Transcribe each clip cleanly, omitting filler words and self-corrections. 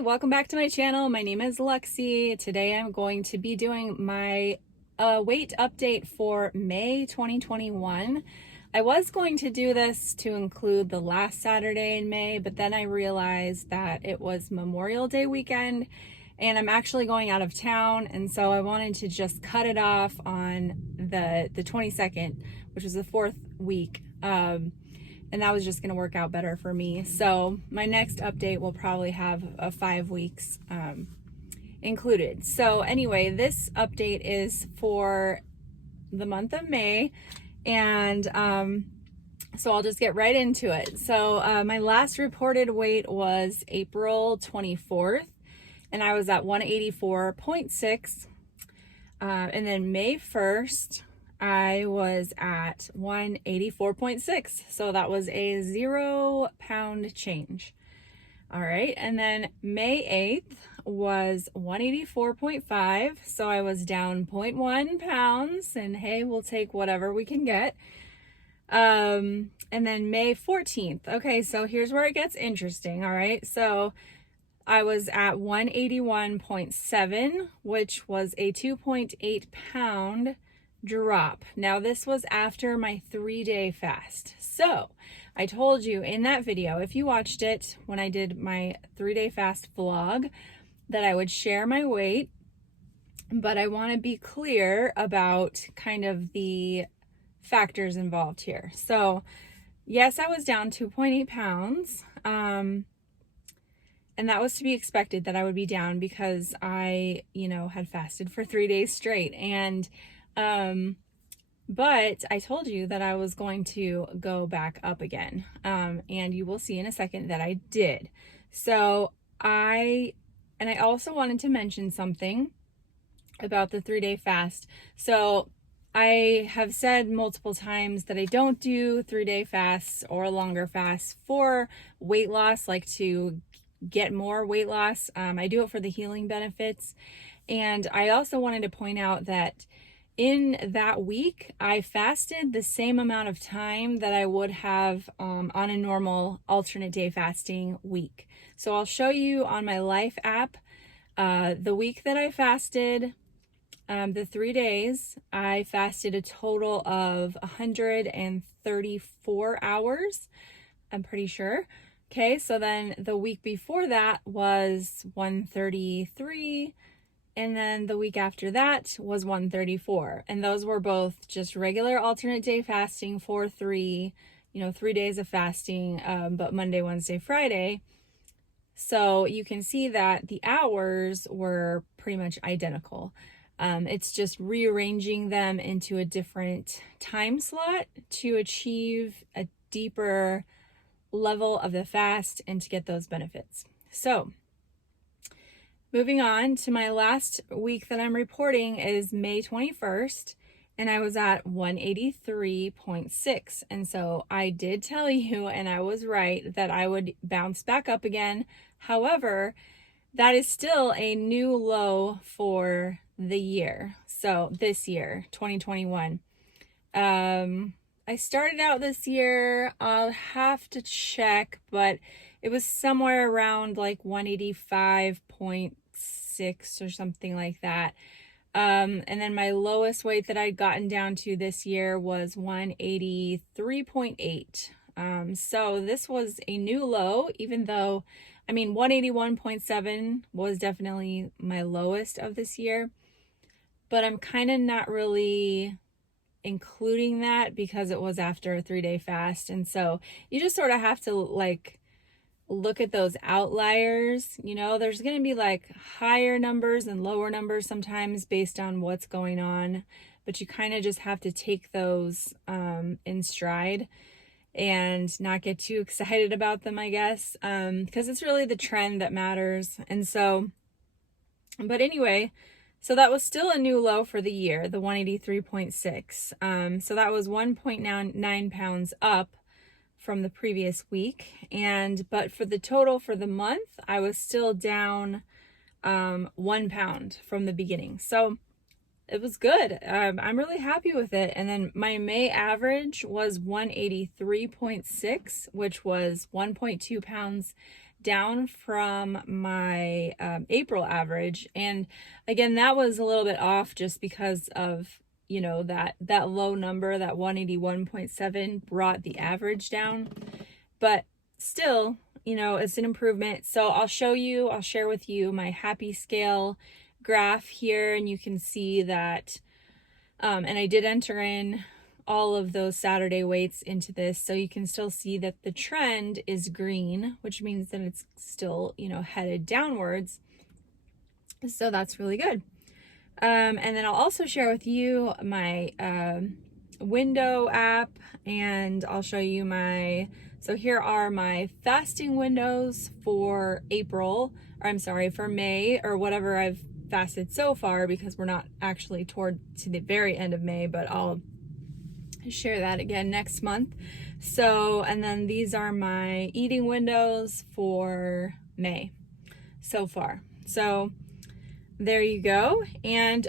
Hey, welcome back to my channel. My name is Lexi. Today I'm going to be doing my weight update for May 2021. I was going to do this to include the last Saturday in May, but then I realized that it was Memorial Day weekend and I'm actually going out of town, and so I wanted to just cut it off on the 22nd, which was the fourth week. And that was just going to work out better for me. So my next update will probably have 5 weeks included. So anyway, this update is for the month of May, and so I'll just get right into it. So my last reported weight was April 24th, and I was at 184.6. And then May 1st, I was at 184.6. So that was a 0 pound change. All right. And then May 8th was 184.5. So I was down 0.1 pounds, and hey, we'll take whatever we can get. And then May 14th. Okay. So here's where it gets interesting. All right. So I was at 181.7, which was a 2.8 pound drop. Now this was after my 3-day fast. So I told you in that video, if you watched it when I did my 3-day fast vlog, that I would share my weight, but I want to be clear about kind of the factors involved here. So yes, I was down 2.8 pounds. And that was to be expected that I would be down because I, had fasted for 3 days straight. And but I told you that I was going to go back up again. And you will see in a second that I did. So I also wanted to mention something about the 3-day fast. So I have said multiple times that I don't do 3-day fasts or longer fasts for weight loss, like to get more weight loss. I do it for the healing benefits. And I also wanted to point out that in that week, I fasted the same amount of time that I would have on a normal alternate day fasting week. So I'll show you on my Life app the week that I fasted, the 3 days. I fasted a total of 134 hours, I'm pretty sure. Okay, so then the week before that was 133, and then the week after that was 134. And those were both just regular alternate day fasting for 3 days of fasting, but Monday, Wednesday, Friday. So you can see that the hours were pretty much identical. It's just rearranging them into a different time slot to achieve a deeper level of the fast and to get those benefits. So moving on to my last week that I'm reporting is May 21st, and I was at 183.6. And so I did tell you, and I was right, that I would bounce back up again. However, that is still a new low for the year. So this year, 2021. I started out this year, I'll have to check, but it was somewhere around like 185.6 or something like that. And then my lowest weight that I'd gotten down to this year was 183.8. So this was a new low, even though, 181.7 was definitely my lowest of this year, but I'm kind of not really including that because it was after a 3-day fast. And so you just sort of have to look at those outliers. There's going to be higher numbers and lower numbers sometimes based on what's going on, but you kind of just have to take those in stride and not get too excited about them, I guess, because it's really the trend that matters. And so, but anyway, so that was still a new low for the year, the 183.6. So that was 1.9 pounds up from the previous week. But for the total for the month, I was still down 1 pound from the beginning. So it was good. I'm really happy with it. And then my May average was 183.6, which was 1.2 pounds down from my April average. And again, that was a little bit off just because of, you know, that low number, that 181.7 brought the average down. But still, you know, it's an improvement. So I'll share with you my happy scale graph here, and you can see that, and I did enter in all of those Saturday weights into this, so you can still see that the trend is green, which means that it's still, you know, headed downwards. So that's really good. And then I'll also share with you my window app, and I'll show you so here are my fasting windows for for May, or whatever I've fasted so far, because we're not actually to the very end of May, but I'll share that again next month. So, and then these are my eating windows for May so far. So there you go. And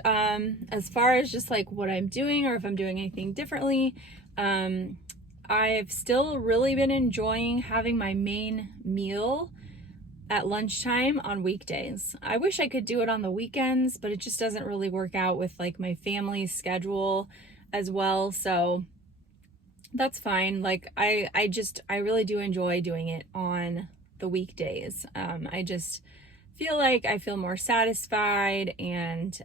as far as just like what I'm doing, or if I'm doing anything differently, I've still really been enjoying having my main meal at lunchtime on weekdays. I wish I could do it on the weekends, but it just doesn't really work out with like my family's schedule as well. So that's fine. Like I really do enjoy doing it on the weekdays. I just feel like I feel more satisfied and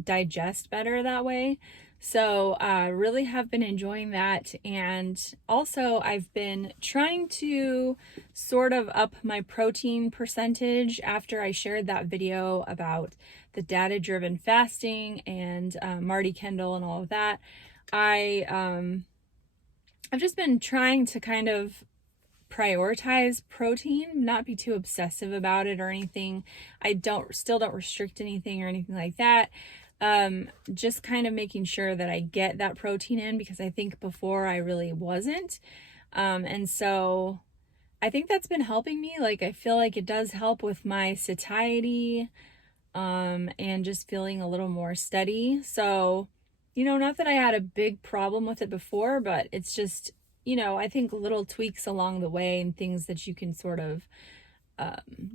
digest better that way. So really have been enjoying that. And also I've been trying to sort of up my protein percentage after I shared that video about the data-driven fasting and Marty Kendall and all of that. I've just been trying to kind of prioritize protein, not be too obsessive about it or anything. I still don't restrict anything or anything like that. Just kind of making sure that I get that protein in, because I think before I really wasn't. And so I think that's been helping me. Like, I feel like it does help with my satiety, and just feeling a little more steady. So, you know, not that I had a big problem with it before, but it's just, you know, I think little tweaks along the way and things that you can sort of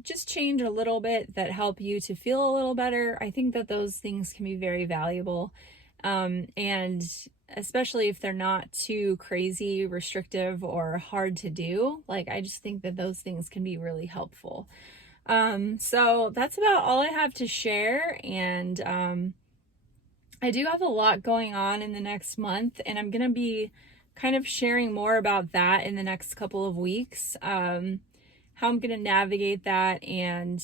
just change a little bit that help you to feel a little better. I think that those things can be very valuable. And especially if they're not too crazy, restrictive, or hard to do. Like, I just think that those things can be really helpful. So that's about all I have to share. And I do have a lot going on in the next month, and I'm going to be kind of sharing more about that in the next couple of weeks. How I'm going to navigate that, and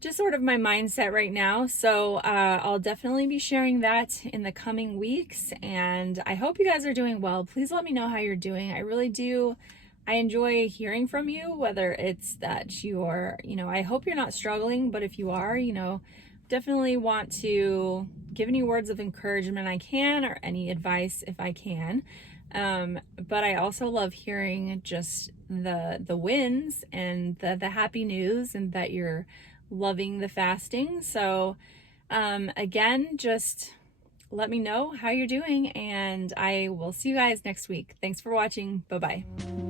just sort of my mindset right now. So I'll definitely be sharing that in the coming weeks, and I hope you guys are doing well. Please let me know how you're doing. I really do. I enjoy hearing from you, whether it's that you're, you know, I hope you're not struggling, but if you are, you know, definitely want to give any words of encouragement I can, or any advice if I can. But I also love hearing just the wins and the happy news, and that you're loving the fasting. So again, just let me know how you're doing, and I will see you guys next week. Thanks for watching. Bye-bye.